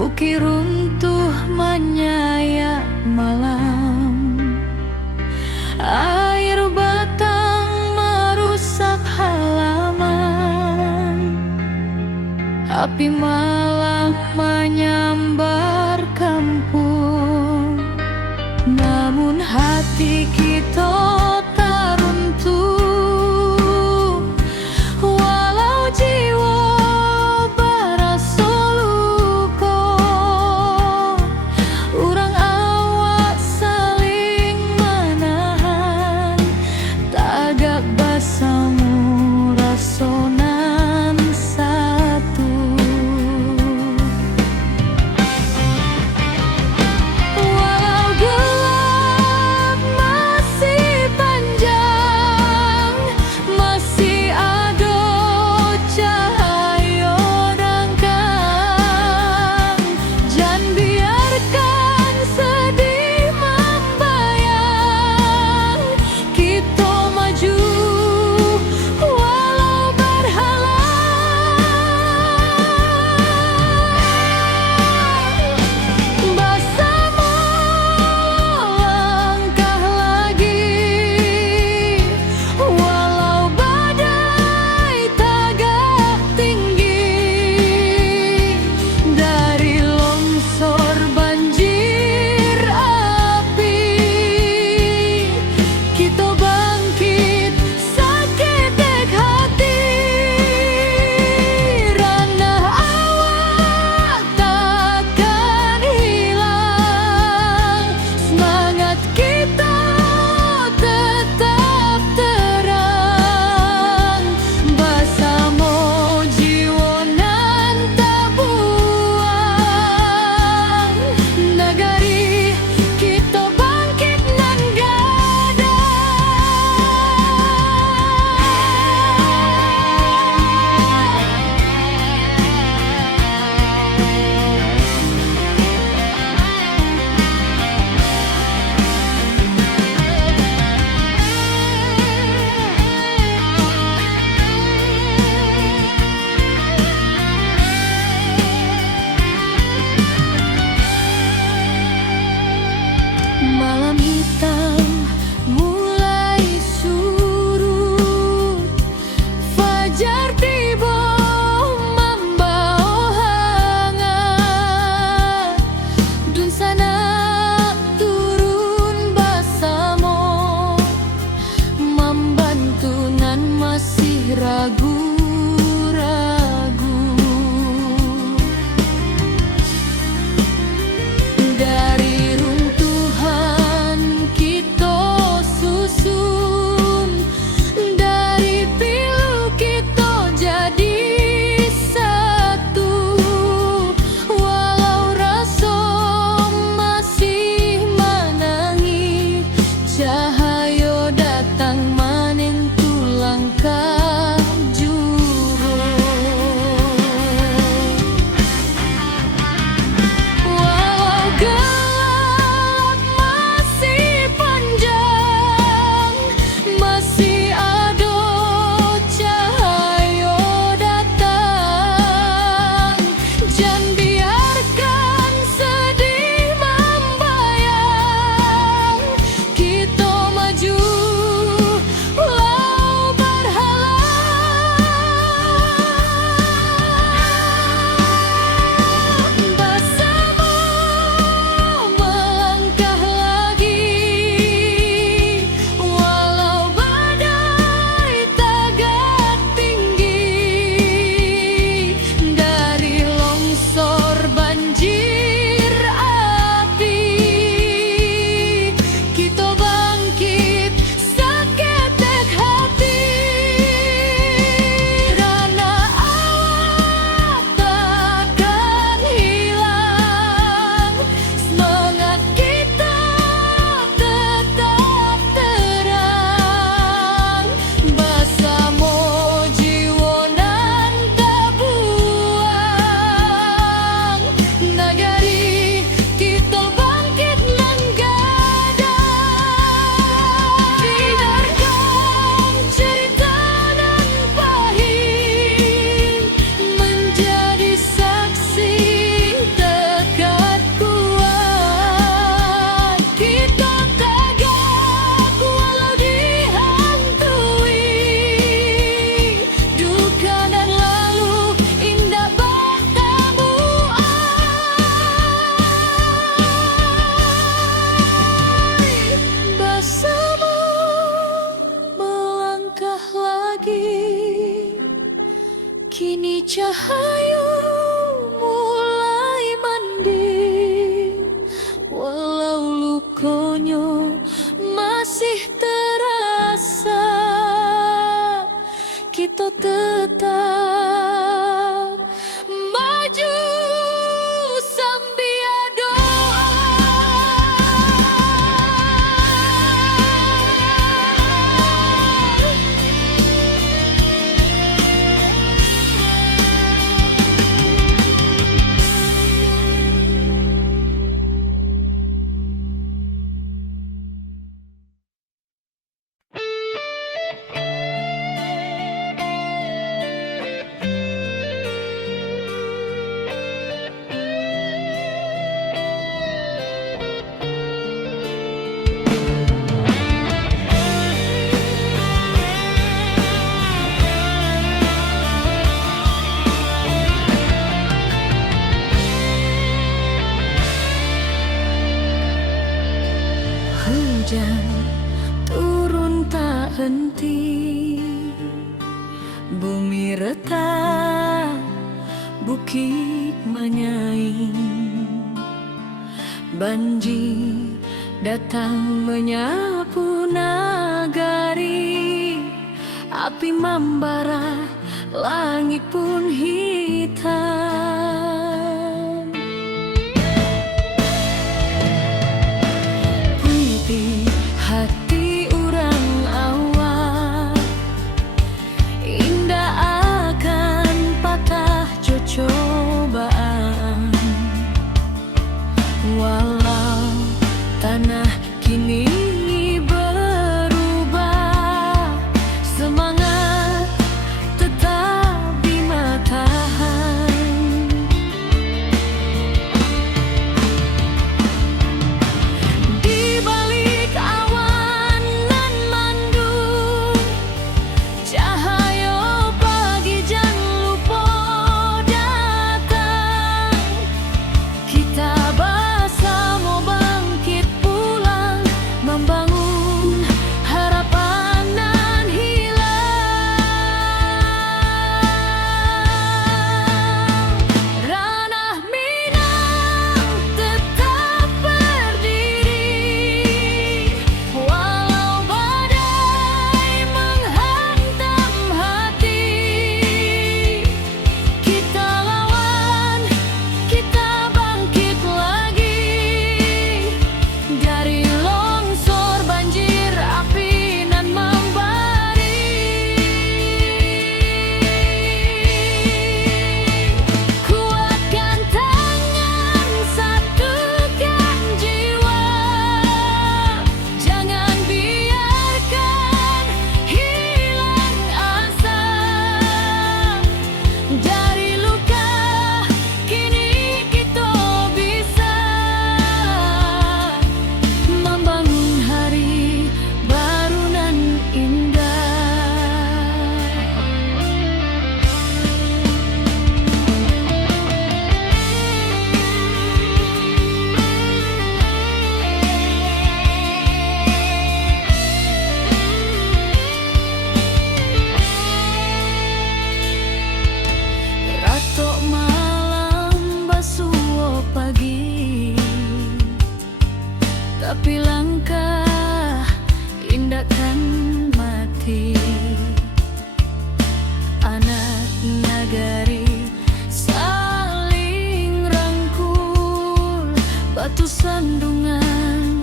bukit runtuh menyayat malam. Air batang merusak halaman, api malam menyambar kampung. Namun hati kita tak runtuh, walau jiwa berasa luka. Urang awak saling menahan, tagak basamu rasonan satu. Walau gelap rahayu mulai mending, walau lukonyo masih terasa, kita tetap maju sambil doa. Hujan turun tak henti, bumi retak, bukit menyaing, banjir datang menyapu nagari, api membara, langit pun hitam. Hati orang awak indah akan patah cobaan, walau tanah kini berubah, semangat tetap di matahari. Di balik awan nan mandung, cahaya pagi jangan lupa datang. Kita bersama bangkit pulang, membangun harapan nan hilang. Ranah Minang tetap berdiri, walau badai menghantam hati. Kita lawan, kita bangkit lagi, dari longsor, banjir, api nan membari. Kuatkan tangan, satukan jiwa, jangan biarkan hilang asa. Dari luka kini kita bisa membangun hari baru nan indah. Ratok malam basuh pagi, tapi langkah indah kan mati. Anak nagari saling rangkul, batu sandungan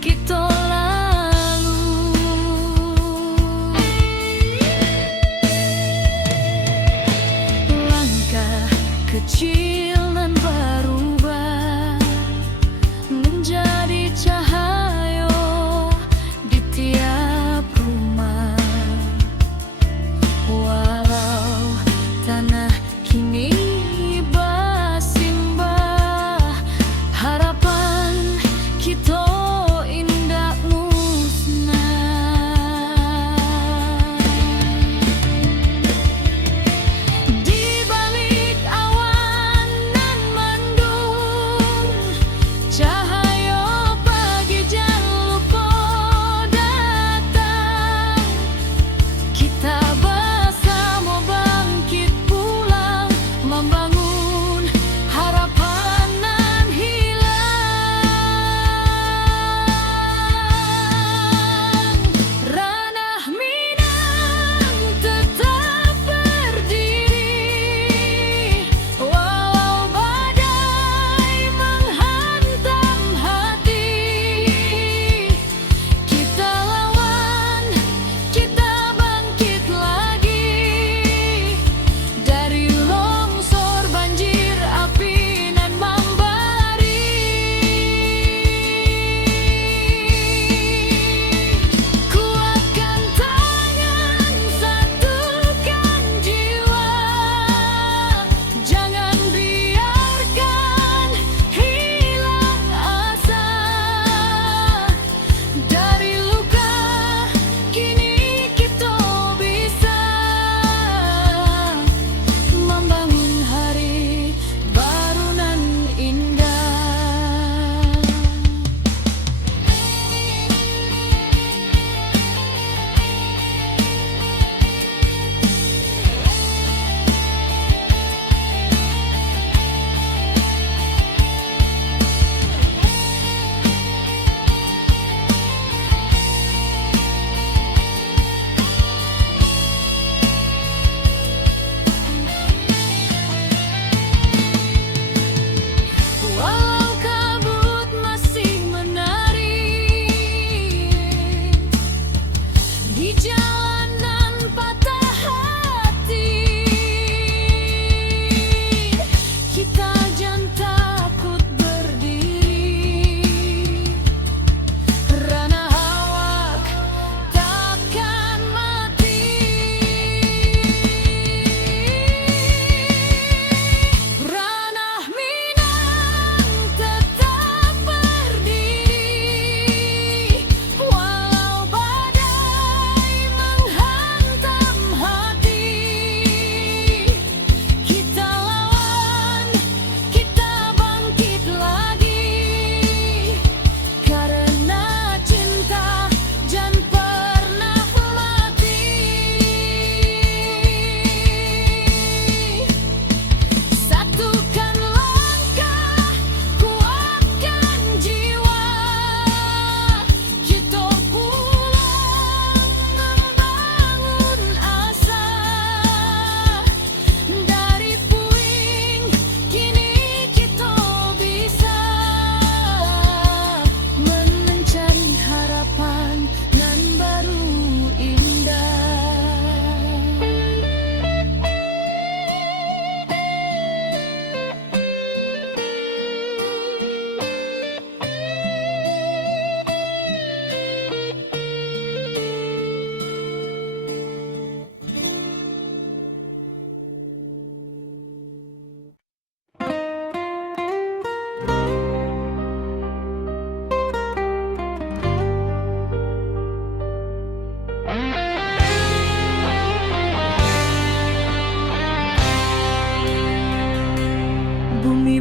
kita lalu. Langkah kecil nan berubah menjadi cahaya di tiap rumah, walau tanah kini bersimbah, harapan kita indah musnah. Di balik awan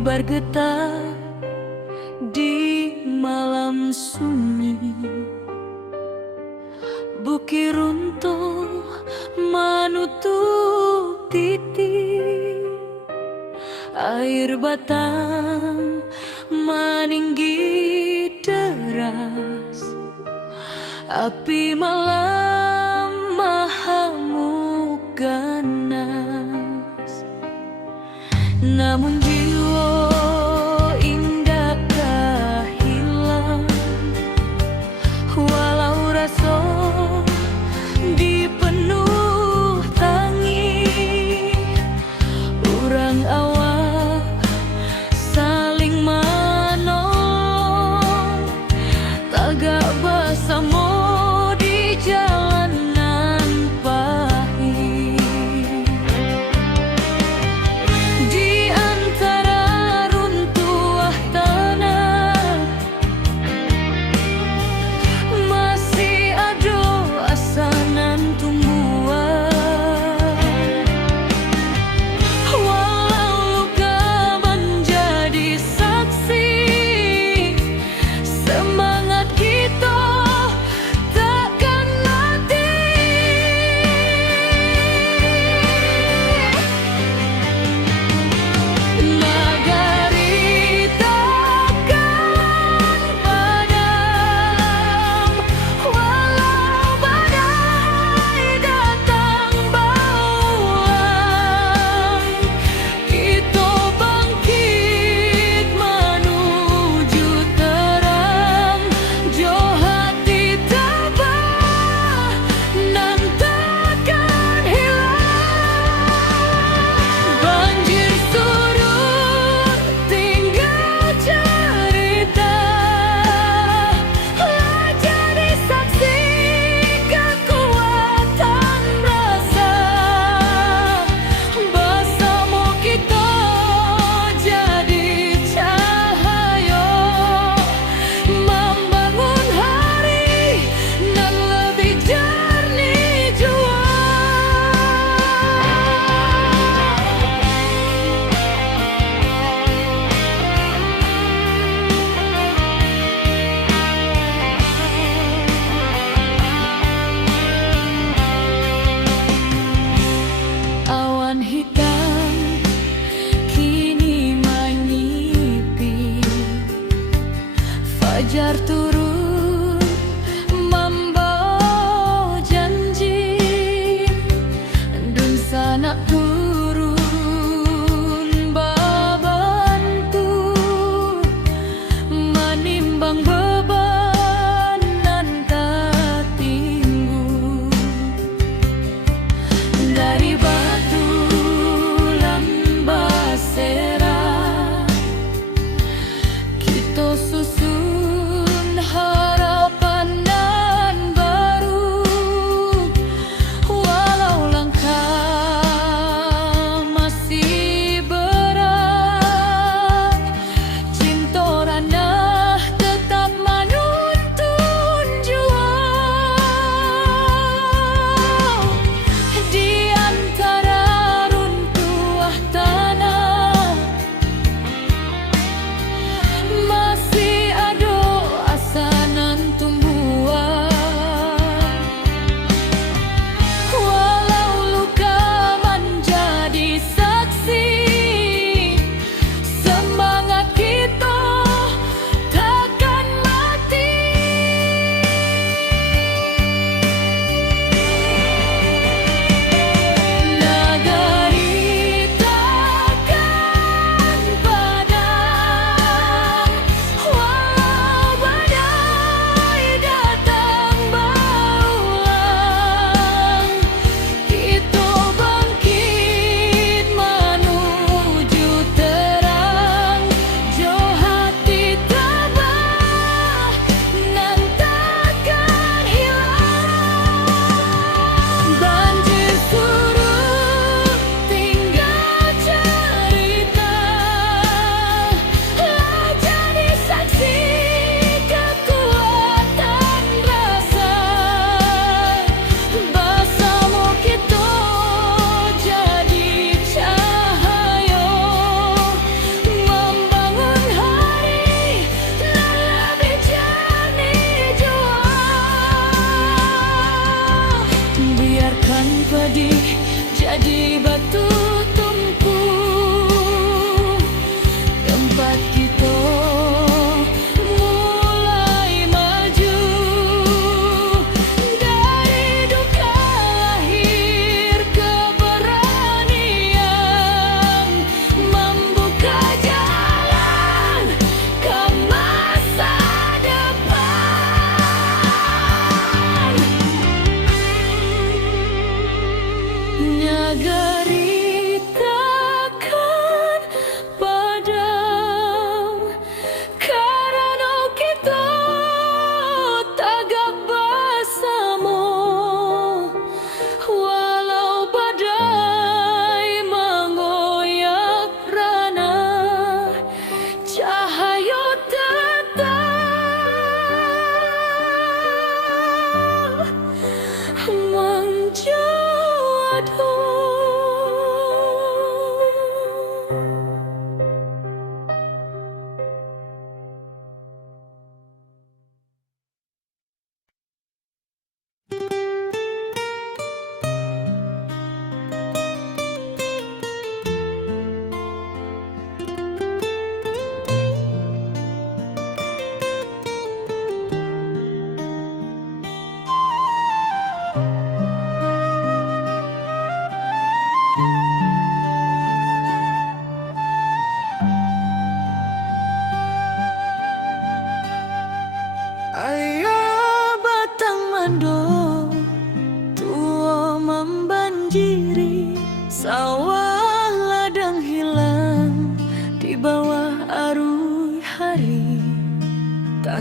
bergetar di malam sunyi. Bukit runtuh menutup titik, air batang meninggi deras, api malam mahamuk ganas. Namun jiwa indakkah hilang, walau rasa dipenuh tangis. Urang awak saling menolong, tagak bersama di jalanan pahit. Di antara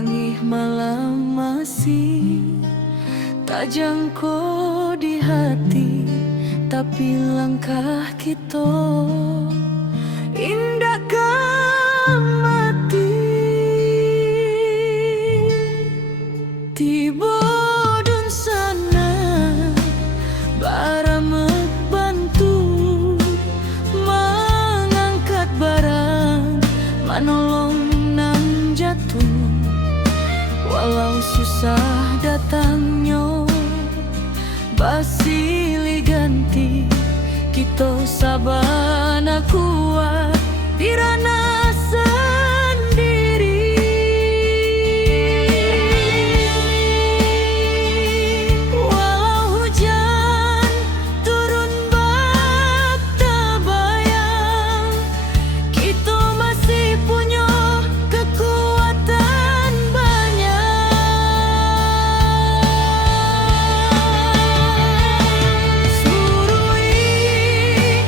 Langit malam masih tak jangkau di hati, tapi langkah kita indahkan mati. Tiba dun sana baramek bantu mengangkat barang, manolong nan jatuh. Walau susah datangnya basilih ganti, kita sabana kuat dirana sendiri. Walau hujan turun bak tabayang, kita masih punya kekuatan banyak. Surui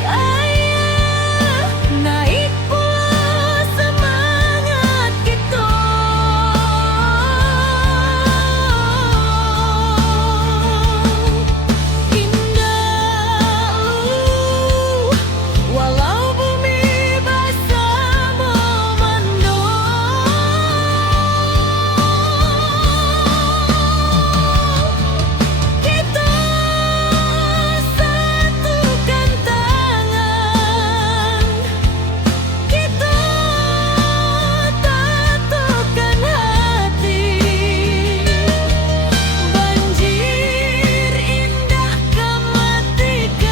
ayah naik pula semangat kita. Indah walau bumi basah memandung, kita satukan tangan, kita tatukan hati. Banjir indah kematikan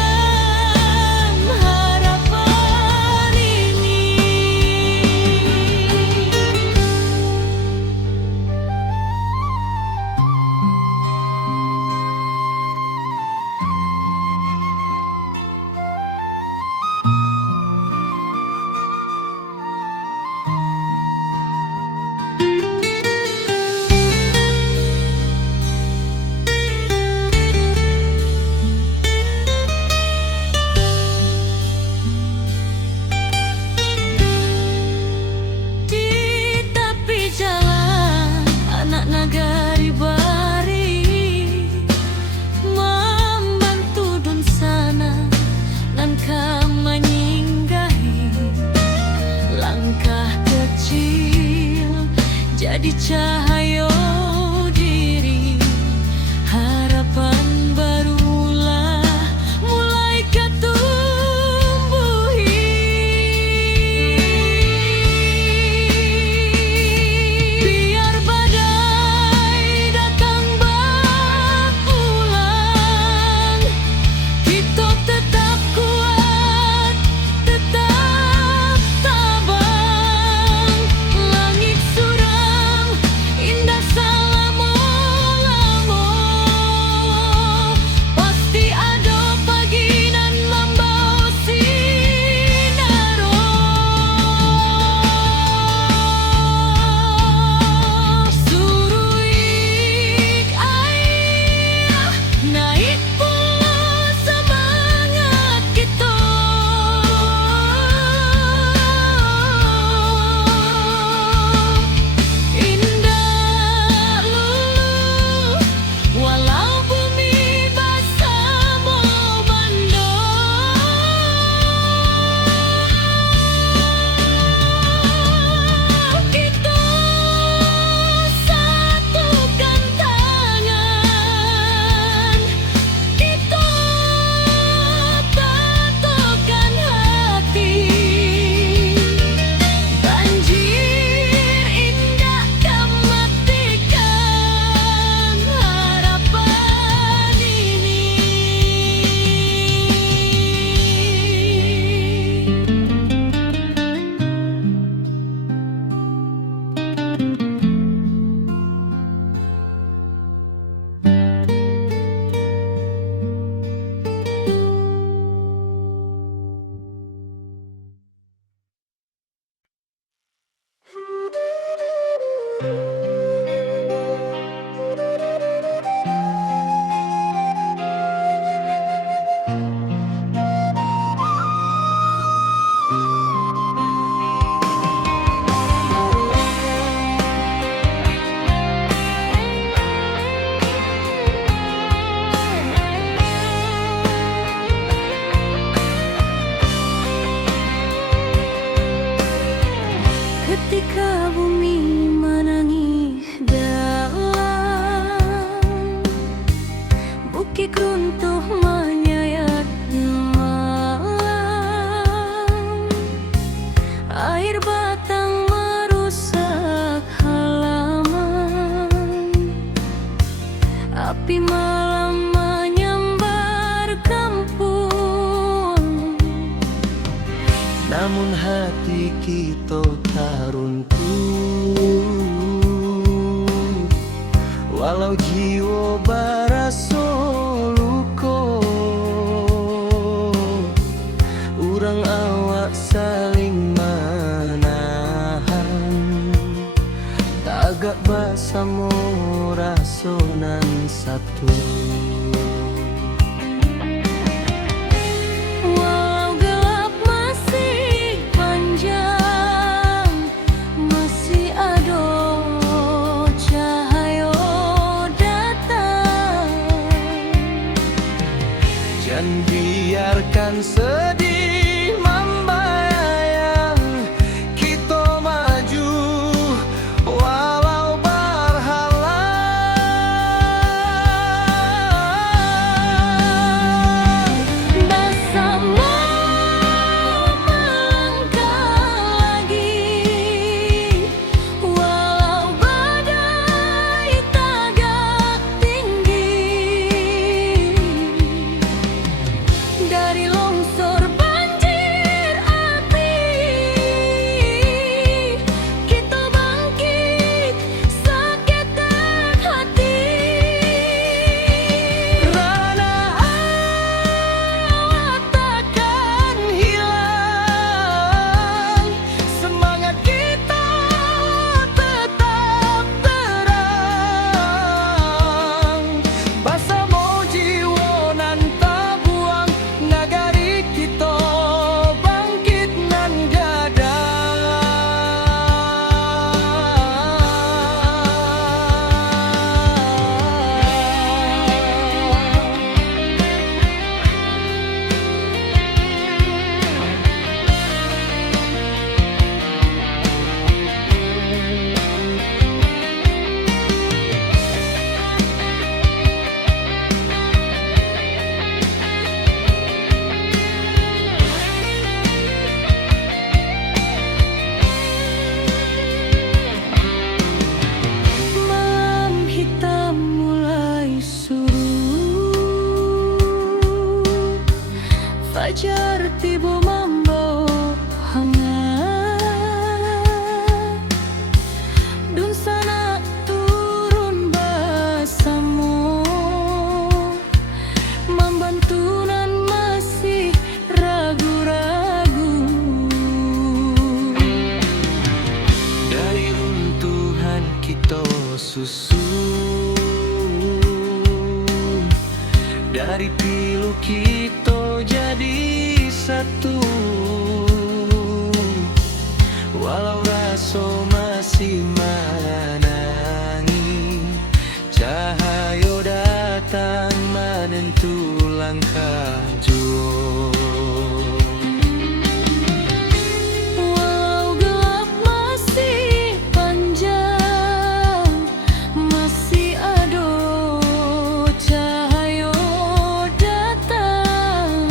harapan ini. Di tepi jalan anak nagari bari membantu dun sana nan menyinggahi. Langkah kecil jadi cahaya diri, harapan barulah mulai ketumbuhi. Biar badai datang berulang, kita tetap kuat, tetap tabang. Langit suram ke bumi menangis dalam bukit runtuh menyayat malam. Air batang merusak halaman, api malam menyambar kampung. Namun hati kita tak runtuh, walau jiwa baraso luko. Urang awak saling menahan, tagak basamo rasonan satu. Walau gelap masih panjang, masih ada cahaya datang. Jangan biarkan sedih membayang, kita maju walau berhalang. Bersama melangkah lagi, walau badai tagak tinggi. Dari longsor banjir api, kita bangkit seketek hati. Rana awak takkan hilang, semangat kita tetap terang. Basamo jiwa nan tabuang, nagari kita bangkit nan gadang. Malam hitam mulai surut, fajar tiba membawa hangat. Dun sana turun bersama, membantu nan masih ragu-ragu. Dari runtuhan kita susun, dari pilu kita jadi satu. Walau rasa masih menangi, cahaya datang menentu langkah jua. Walau gelap masih panjang, masih ada cahaya datang.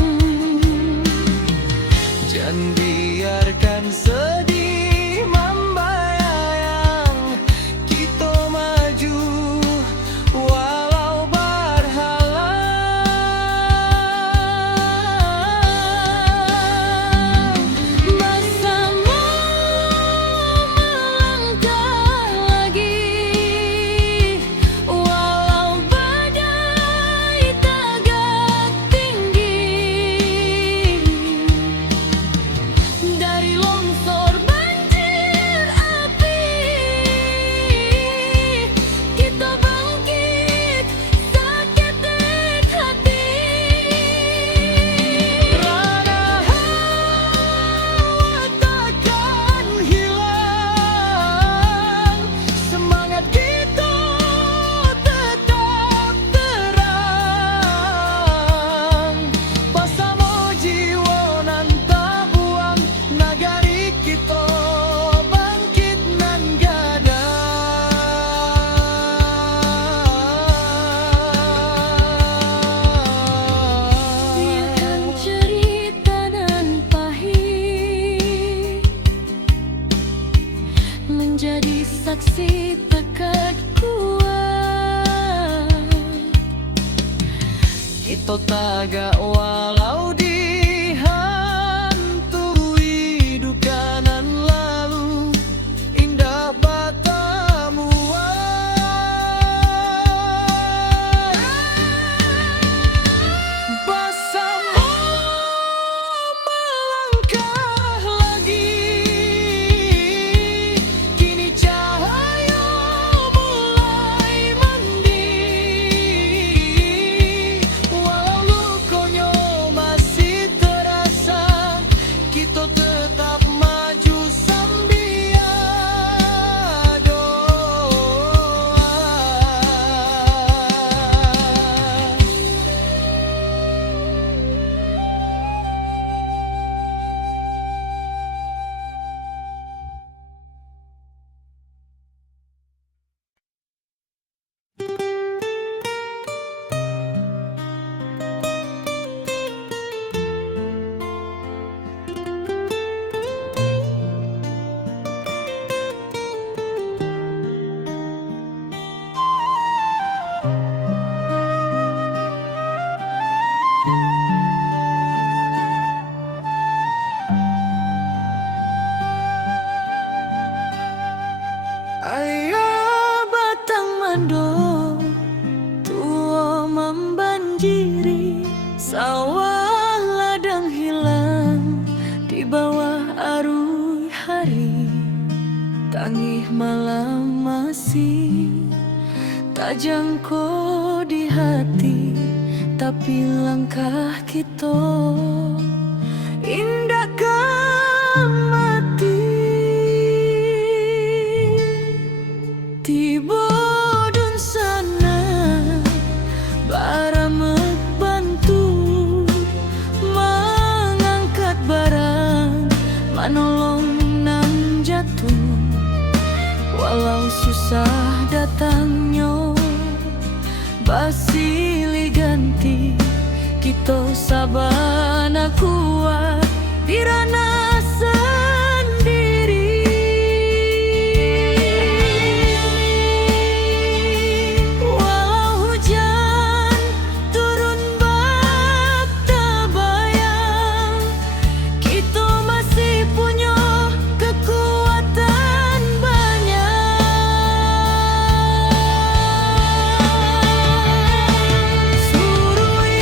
menjadi saksi tekad kuat. Kita tagak walau dihantui duka nan lalu, indah batamu bersama melangkah lagi. Kini cahaya mulai mending, walau lukonya masih terasa, kita tetap maju sambil doa. Ayah batang mando tua membanjiri, sawah ladang hilang di bawah arus hari. Tangih malam masih tak jangkau di hati, tapi langkah kita indahkan mati. Tiba dun sana baramek bantu mengangkat barang, manolong nang jatuh. Walau susah datangnya basilih ganti, kita sabana kuat di ranah sendiri. Walau hujan turun bak tabayang, kita masih punya kekuatan banyak. Surui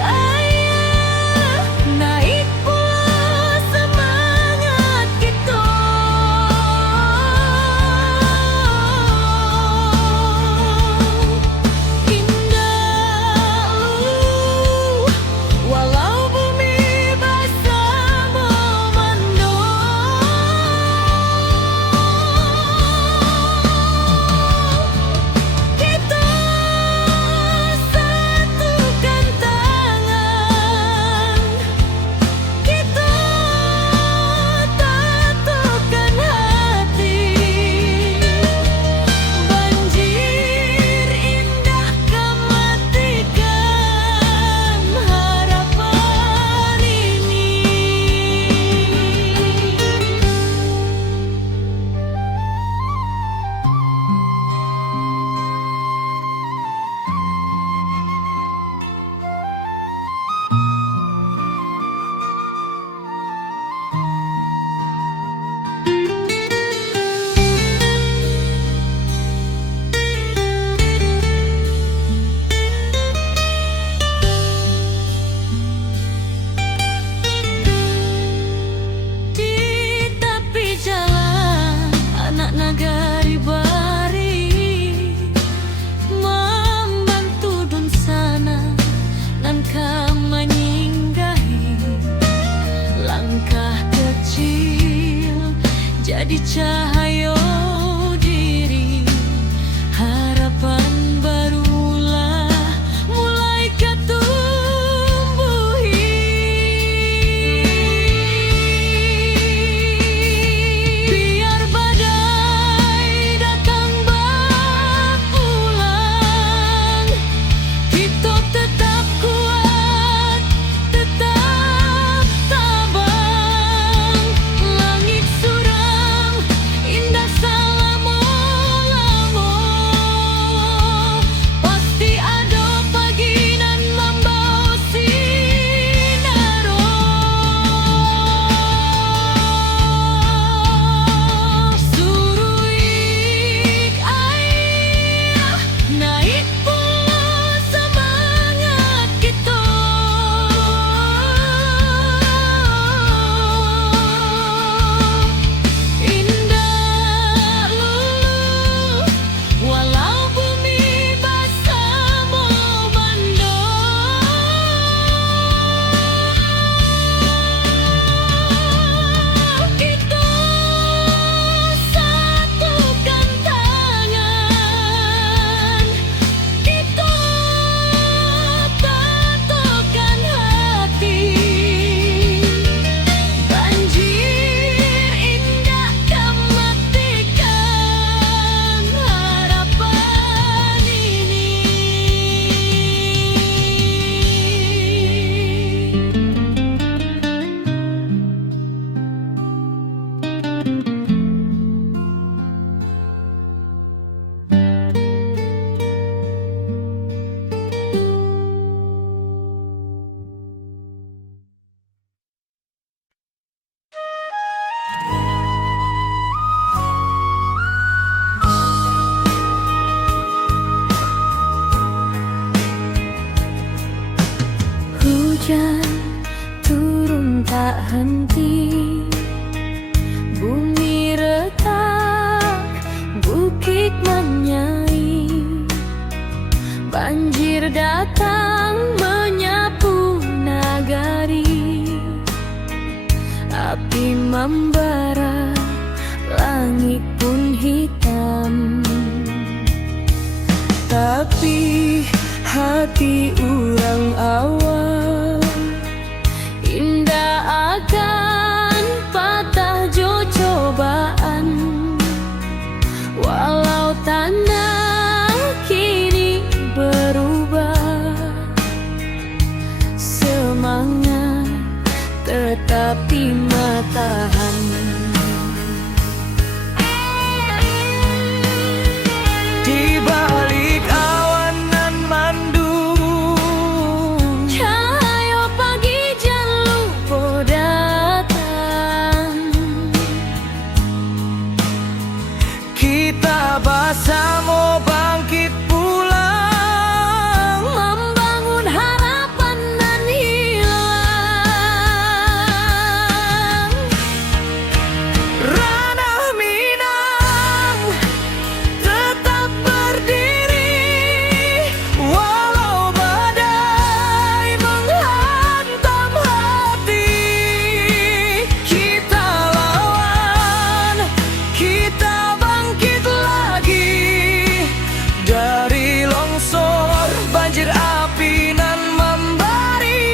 ayah naik pula semangat kita. Indah walau bumi basah memandung, kita satukan tangan, kita tatukan hati. Banjir indah kematikan harapan ini. Di tepi jalan anak nagari bari membantu dun sana langkah menyinggahi. Langkah kecil jadi cahaya diri, harapan barulah mulai ketumbuhi. Biar badai datang berulang, kita tetap kuat, tetap tabang. Langit suram henti. Bumi retak, bukit menyai, banjir datang menyapu nagari. Api membara, langit pun hitam. Tapi hati orang awal indah akan patah jo cobaan. Walau tanah kini berubah, semangat tetap di matahan. Di balik awan nan mandung, Cahaya pagi jan lupa datang. kita bersama bangkit pulang, Membangun harapan nan hilang. ranah Minang tetap berdiri, walau badai menghantam hati. Kita lawan, kita bangkit lagi dari longsor, banjir api nan membari.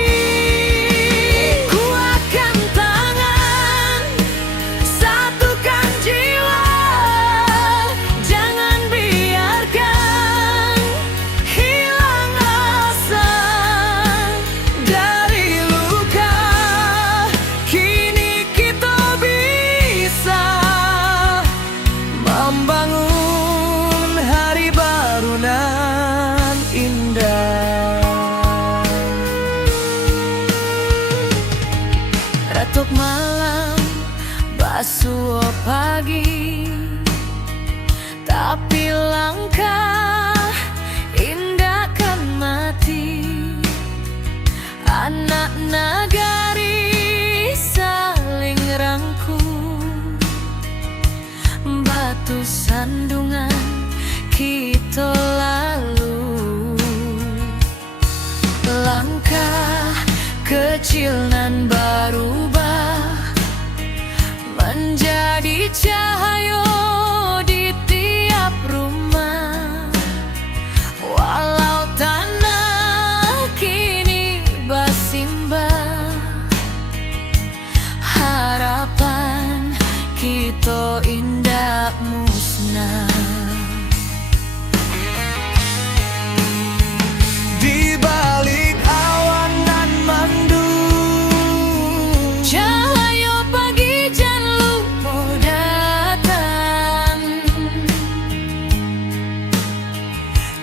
Kuatkan tangan, satukan jiwa, jangan biarkan hilang asa. Dari luka kini kita bisa membangun hari baru nan indah. Ratuk malam, basuh pagi, tapi langkah indah kan mati. Anak nagari saling rangkul, batu sandungan kita lalu. Langkah kecil nan berubah menjadi cahaya di tiap rumah. Walau tanah kini bersimbah, harapan kita indah musnah. Di balik awan nan mandung, Cahaya pagi jan lupa datang.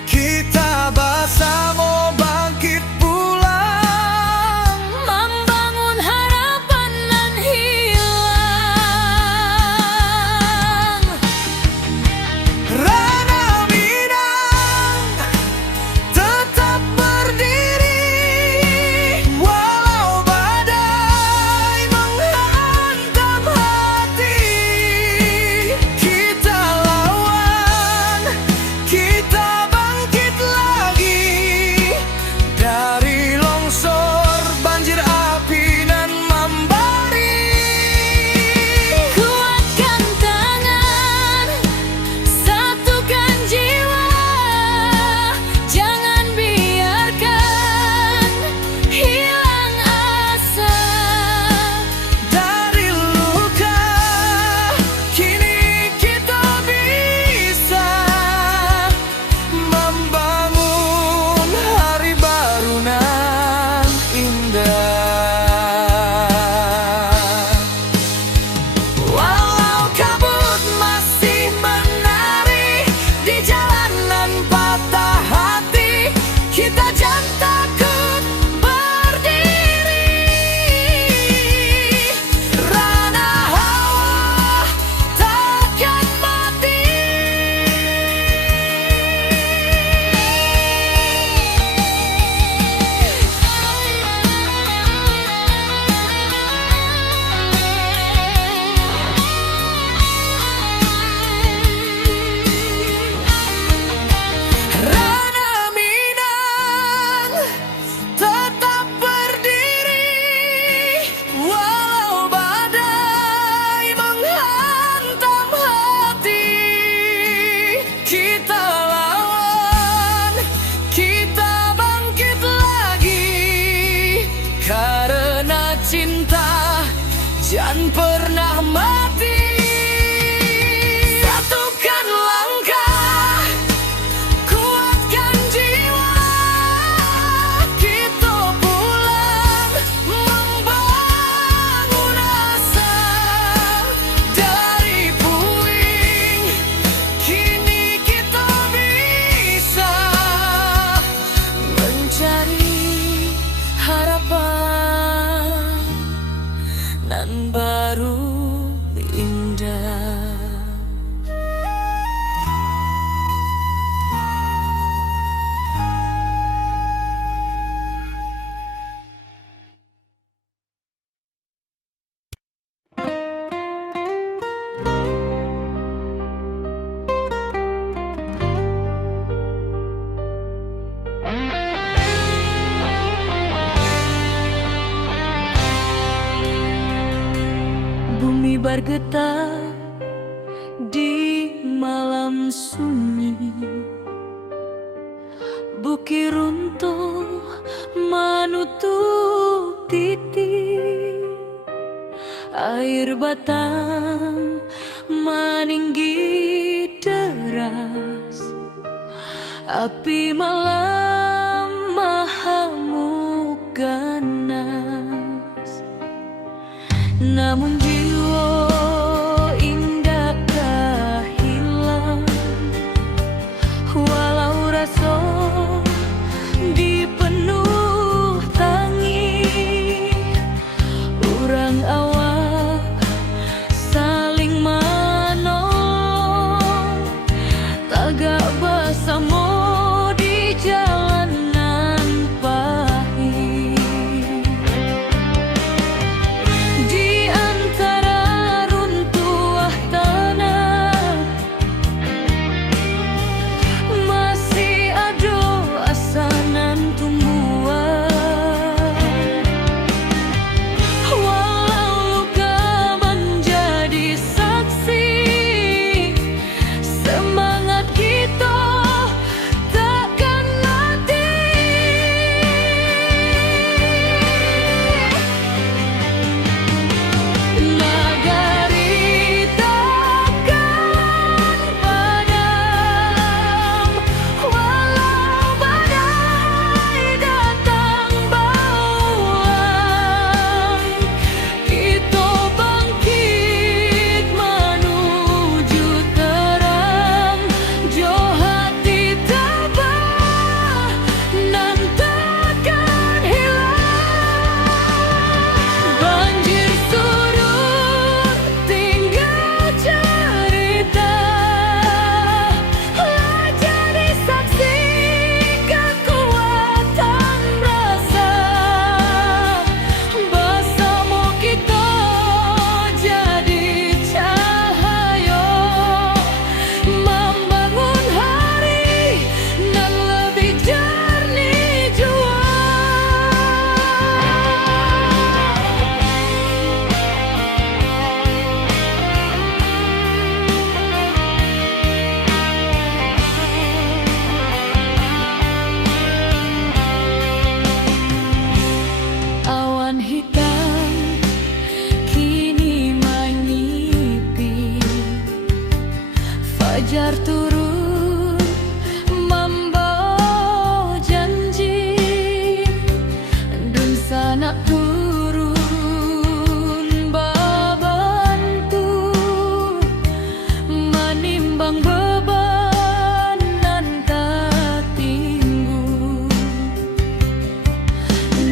kita bersama bangkit pulang, Membangun harapan nan hilang. bumi bergetar di malam sunyi. Bukit runtuh menutup titik, air batang meninggi deras, api malam mahamuk ganas. Namun jiwa indah tak hilang, walau rasa dipenuh tangis. Urang awak saling menolong, tagak bersama di jalanan pahit. Di antara runtuh tanah masih ada asa nan tumbuhan. Walau luka menjadi saksi, semangat kita takkan mati. Nagari takkan padam, walau badai datang bauan. Kita bangkit menuju terang, jo hati tabah nan takkan hilang. Banjir surut tinggal cerita, lah jadi saksi kekuatan rasa. Bersama kita jadi cahaya, membangun hari nan lebih jernih jua. Awan hitam kini menyipi, fajar turun membawa janji, dan sanak turun babantu menimbang beban nan tak tinggu.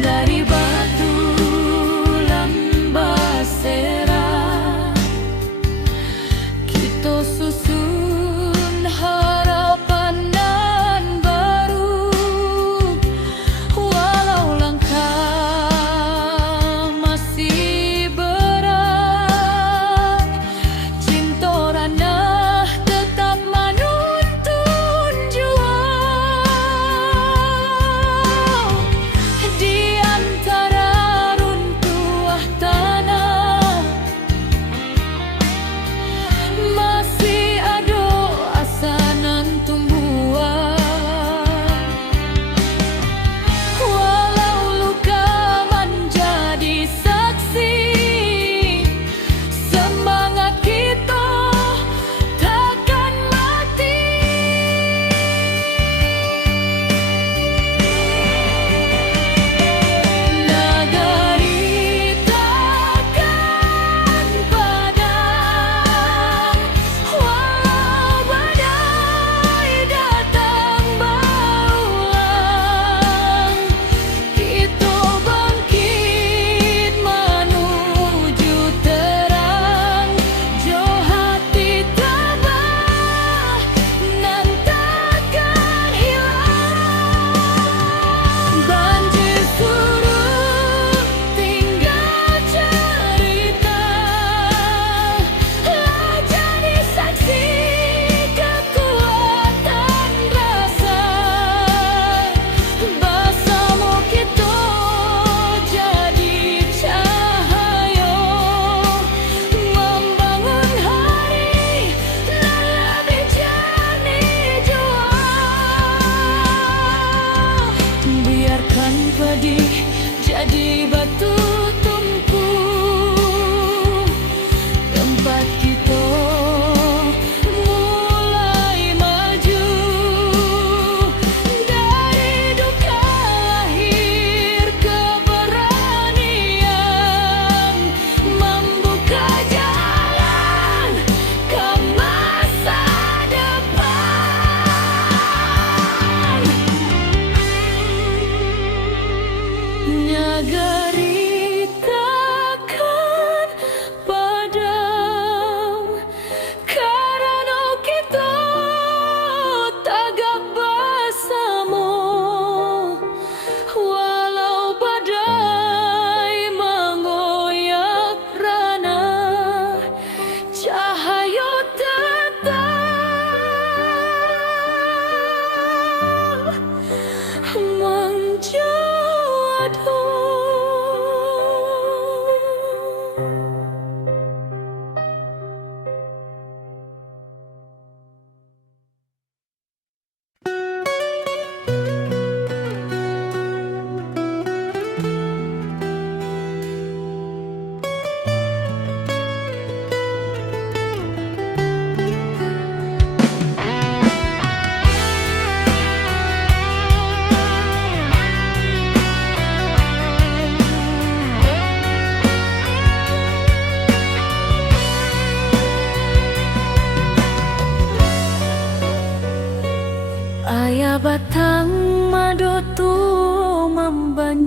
Dari batu lambasera kita susun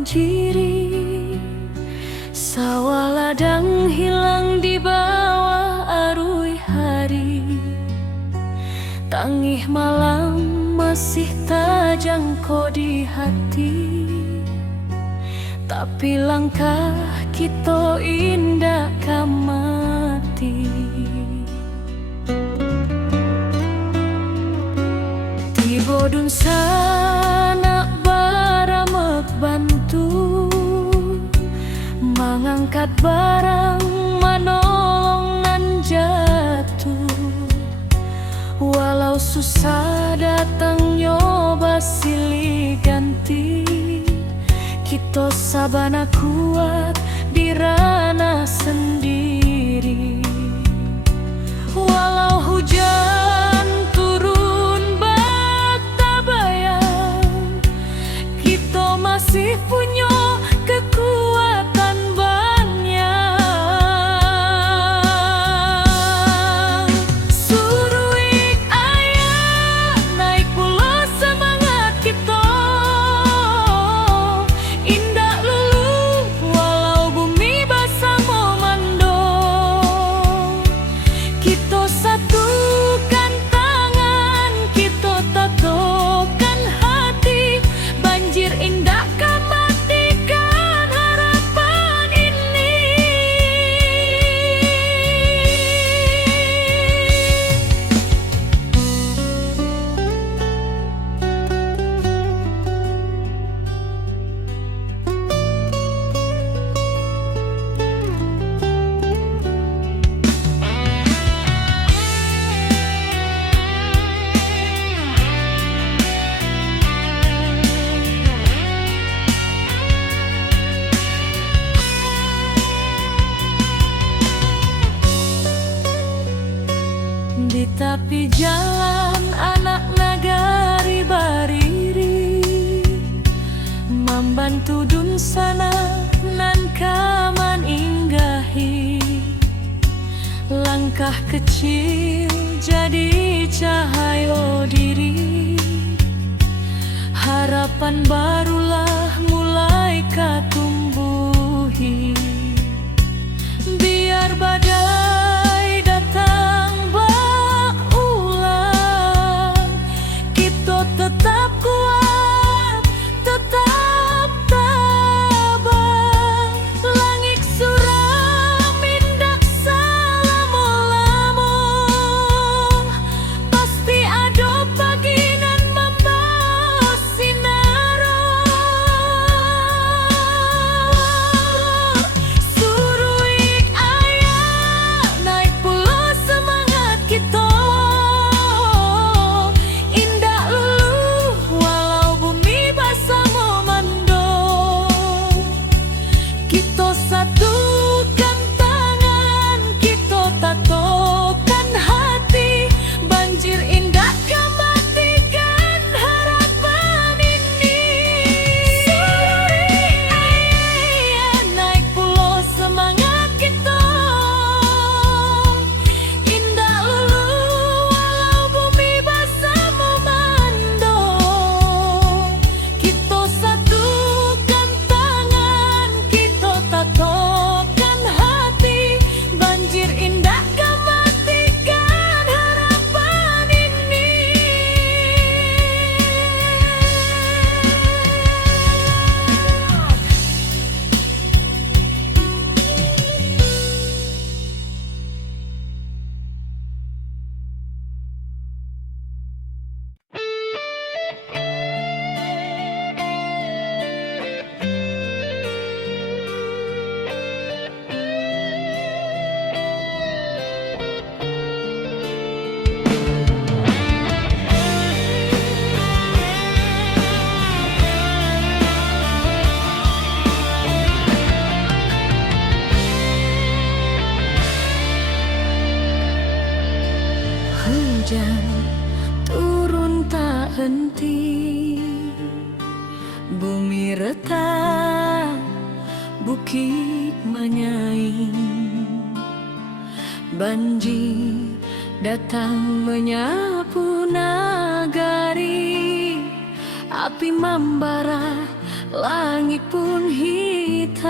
banjiri. Sawah ladang hilang di bawah arus hari. Tangih malam masih terjangkau di hati. Tapi langkah kita indah kamati. Tiba dun sana baramek bantu mengangkat barang manolong nan jatuh. Walau susah datang nyoba silih ganti. Kita sabana kuat di ranah sendiri. Walau hujan turun bata bayang, kita masih punya kekuatan banyak. Suruik ayah naik pulau semangat kita. Indah lulu walau bumi basah memando. Kita satukan tangan, kita tatukan hati. Banjir indah kan matikan harapan ini. Di tepi jalan anak nagari bariri, membantu dun sana nan kaman inggahi. Langkah kecil jadi cahaya diri. Harapan barulah mulai katumbuhi. Biar badai datang berulang, kita tetap kuat, tetap tabah. Langit suram indah selama-lama, pasti ada pagi nan membawa sinar. Suruik ayah naik pulau semangat kita. Indah lulu walau bumi basah memando. Kita satukan tangan, kita tatukan hati. Banjir indah kan matikan harapan ini. Suruik ayah naik pulau semangat kita. Indah lulu walau bumi basah memando. Kita satukan tangan, kita tatukan hati. Banjir indah kan matikan harapan ini. Hujan turun tak henti, bumi retak, bukit menyaing. Banjir datang menyapu nagari, api membara langit pun hitam.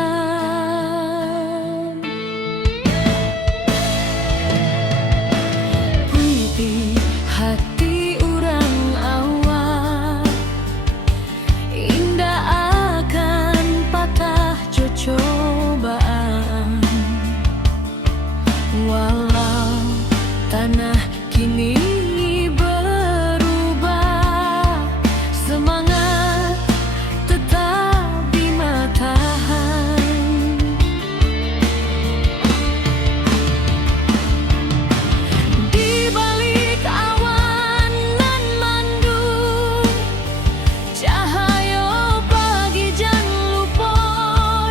Puiti hati urang awak, indah akan patah cobaan. Walau tanah kini berubah, semangat tetap di matahan. Di balik awan nan mendung, cahaya pagi jan lupa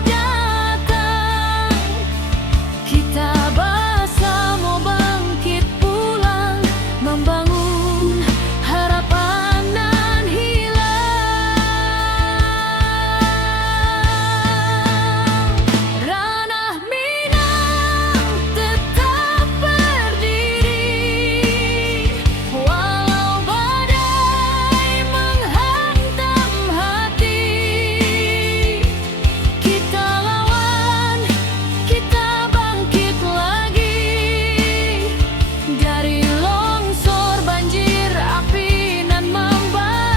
datang. Kita bersama bangkit pulang, membangun harapan nan hilang. Ranah Minang tetap berdiri, walau badai menghantam hati. Kita lawan, kita bangkit lagi, dari longsor banjir api nan membara.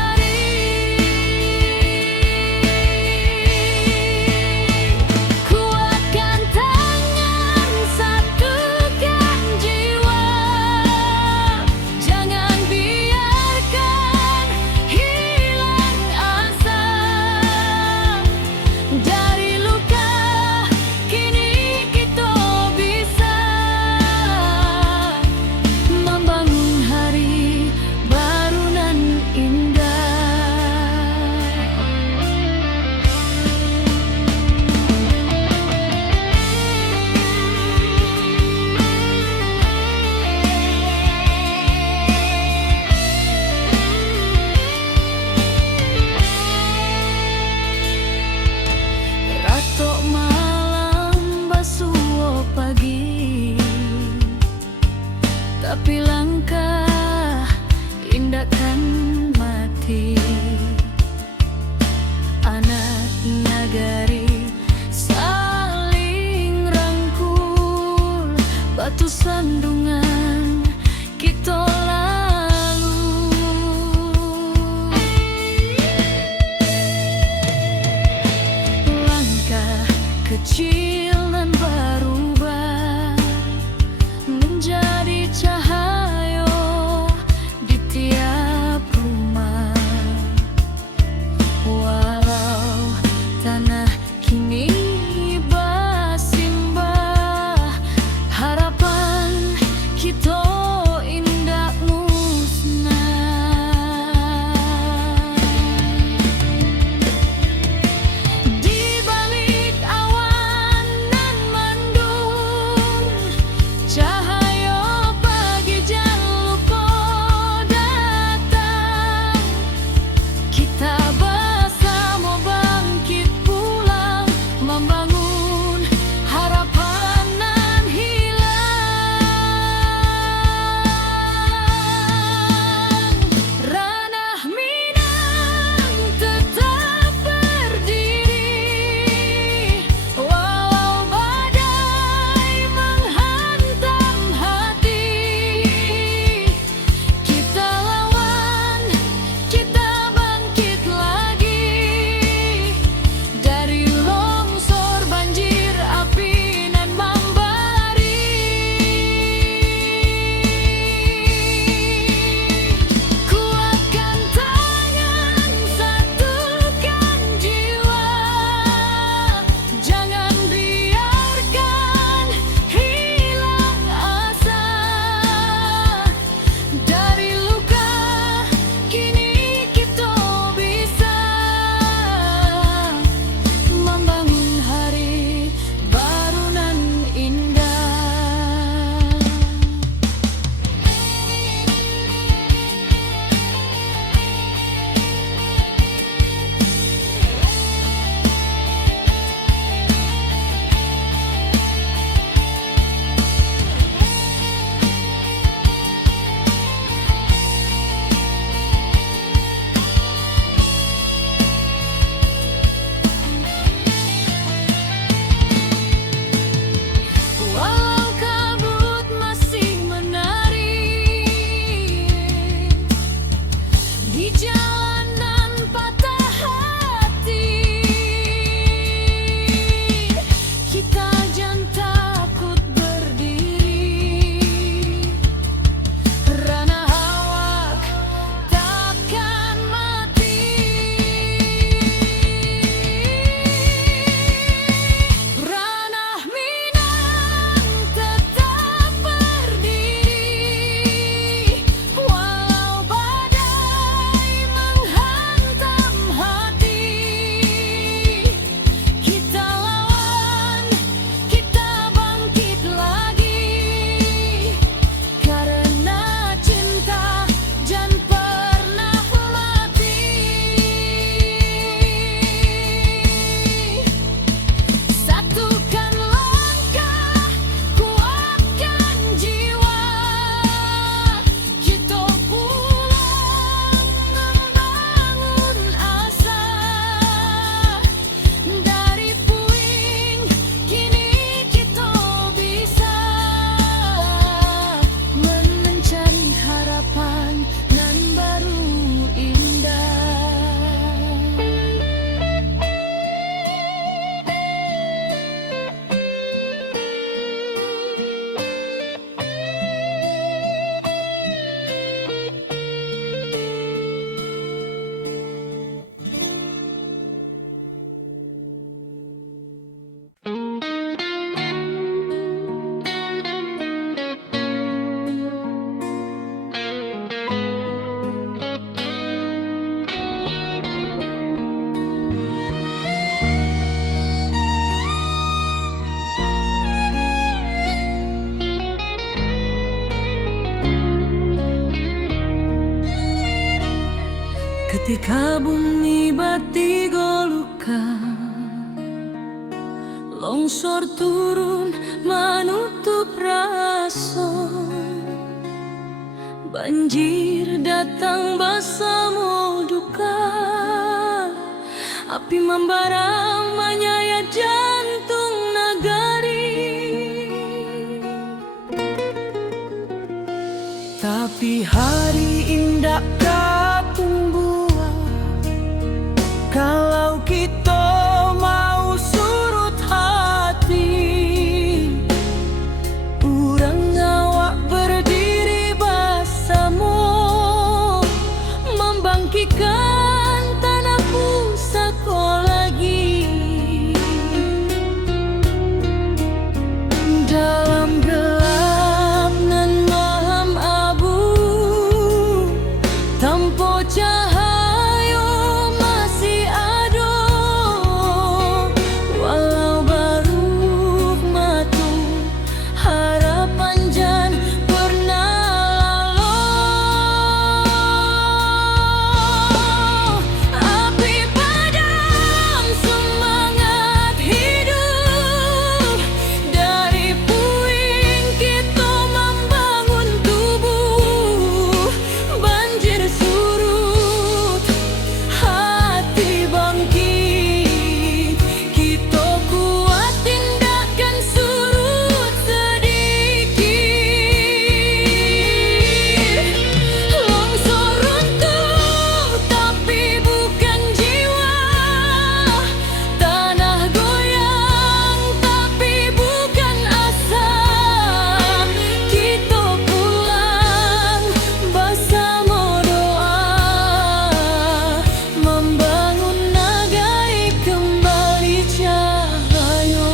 Kuatkan tangan, satukan jiwa, jangan biarkan hilang asa. Dari luka kini kita bisa membangun hari baru nan indah. Ratok malam basuh pagi, tapi langkah indah kan mati. Anak nagari saling rangkul, batu sandungan kita lalu. Langkah kecil nan berubah menjadi cahaya di tiap rumah. Walau tanah kini bersimbah, harapan kita indah Ketika bumi bati golukan, longsor turun menutup rasa, banjir datang bersama duka, api membara menyayat jantung nagari. Tapi hari indah kapung buah, kalau kita mau surut hati, urang ngawak berdiri bersama, membangkitkan tanah pusaka lagi. Dalam gelap nan malam abu, tanpa cahaya masih ada, walau baru matu harapan jan pernah lalu. Api padam semangat hidup, dari puing kita membangun tubuh. Banjir surut, hati bangkit, kita kuat tindakan surut sedikit. Longsor runtuh tapi bukan jiwa, tanah goyang tapi bukan asa. Kita pulang bersama doa, membangun negeri kembali cahaya.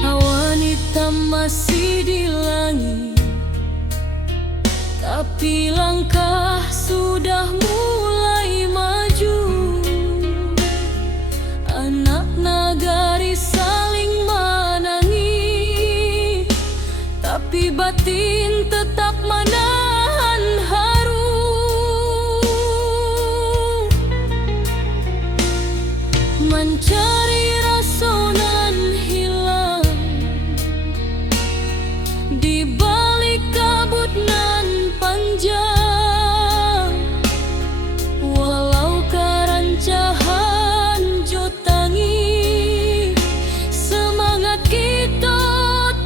Awan hitam masih di langit, tapi langkah sudah mulai maju. Anak nagari saling menangis, tapi batin tetap menahan haru. Mencari rasa nan hilang di balik kabut nan panjang, walau kerancahan jotangi, semangat kita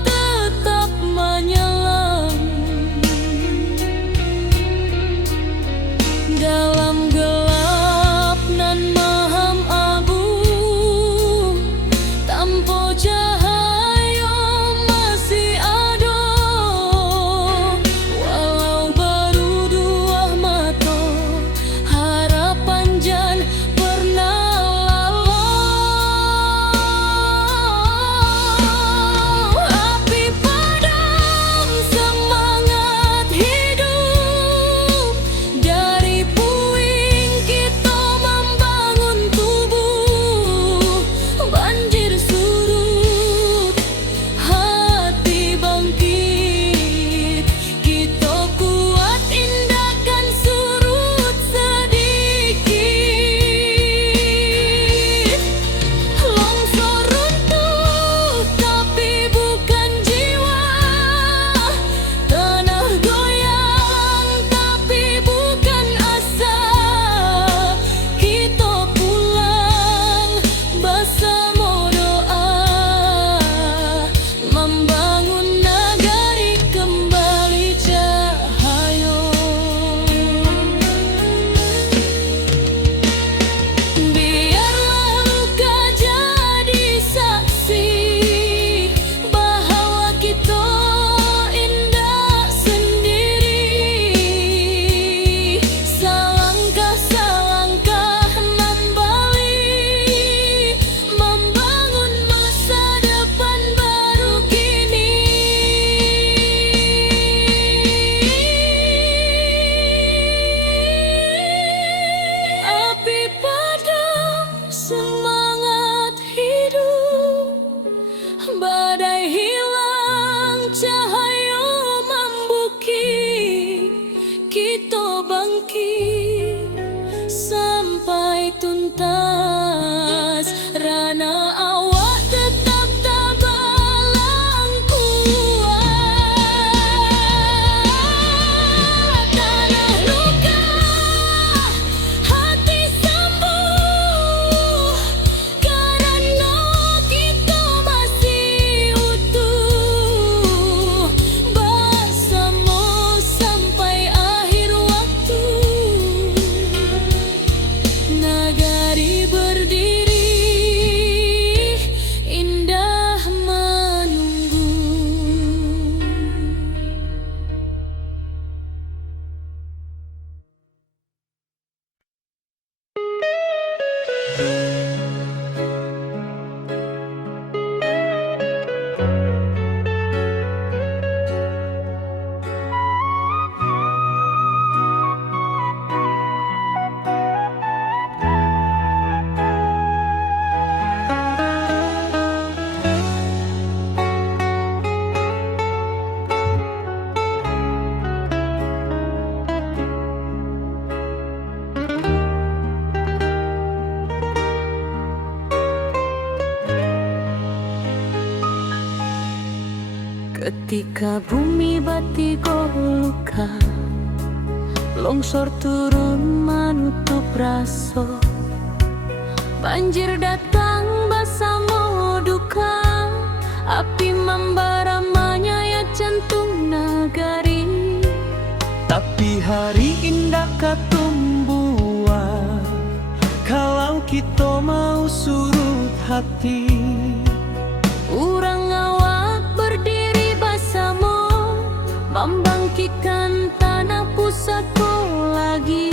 tetap menyelam. Ketika bumi batigo luka, longsor turun menutup raso, banjir datang bersama duka, api membara menyayat jantung nagari. Tapi hari indah katumbuhan, kalau kita mau surut hati. Urang awak berdiri bersama, membangkitkan tanah pusatku lagi.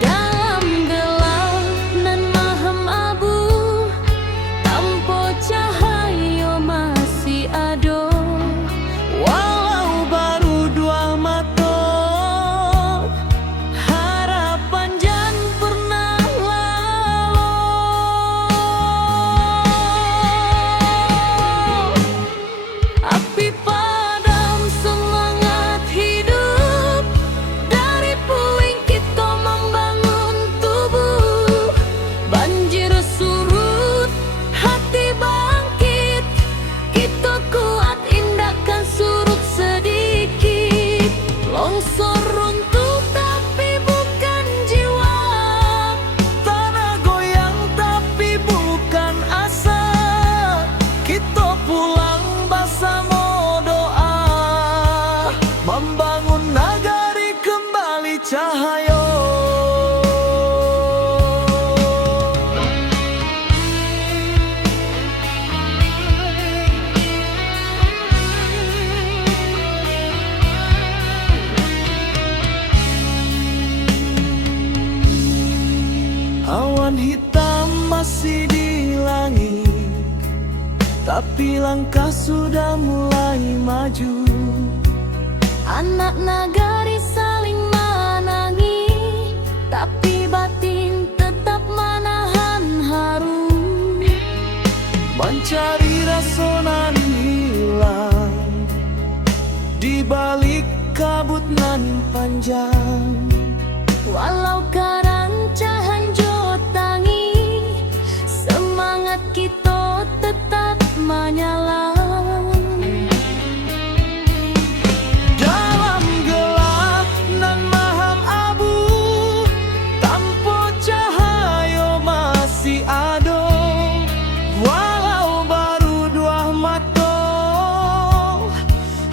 Dalam gelap nan mahem abu, tanpa cahaya masih ada. Walau baru dua mata, harapan jan pernah lalu. Api padam semangat hidup, dari puing kita membangun tubuh. Banjir surut, hati bangkit, kita kuat indahkan surut sedikit. Longsor runtuh tapi bukan jiwa, Tanah goyang tapi bukan asa. Kita pulang bersama doa, membangun nagari kembali cahaya. Awan hitam masih di langit, tapi langkah sudah mulai maju. anak nagari saling menangi, tapi batin tetap menahan haru. Mencari rasa nan hilang di balik kabut nan panjang. Walau kerancahan jotangi, semangat kita tetap menyala. Dalam gelap nan maham abu, tanpa cahaya masih ada. Walau baru dua mata,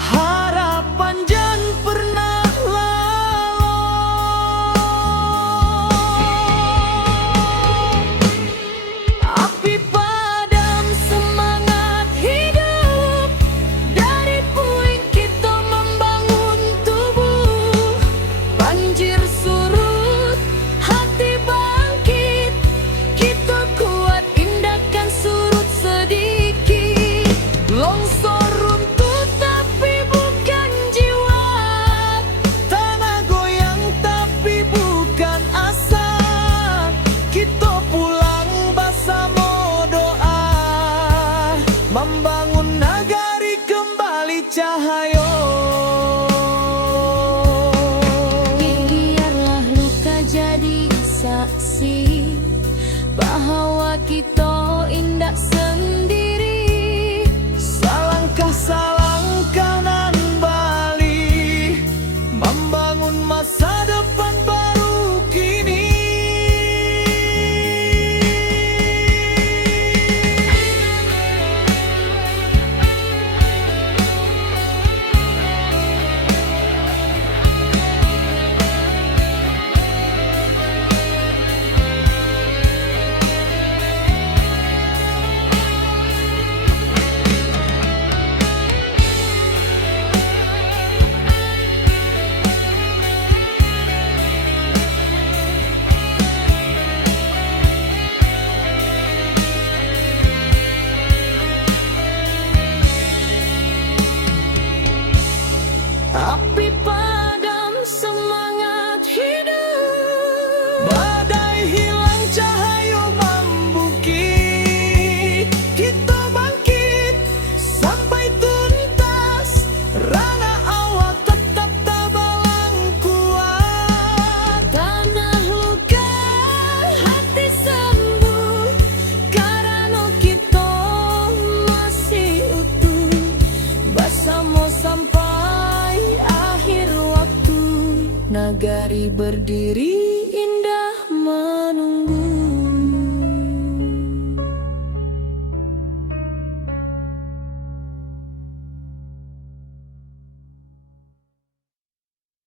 harapan jan pernah lalu. Api padam semangat hidup, dari puing kita membangun tubuh. Banjir surut, hati bangkit, kita kuat indahkan surut sedikit. Longsor runtuh tapi bukan jiwa, tanah goyang tapi bukan asa. Kita pulang bersama doa, membangun nagari kembali cahaya. Biarlah luka jadi saksi bahwa kita indah sendiri. Salangkah salangkah nan bali, membangun masa depan baru kini. nagari berdiri.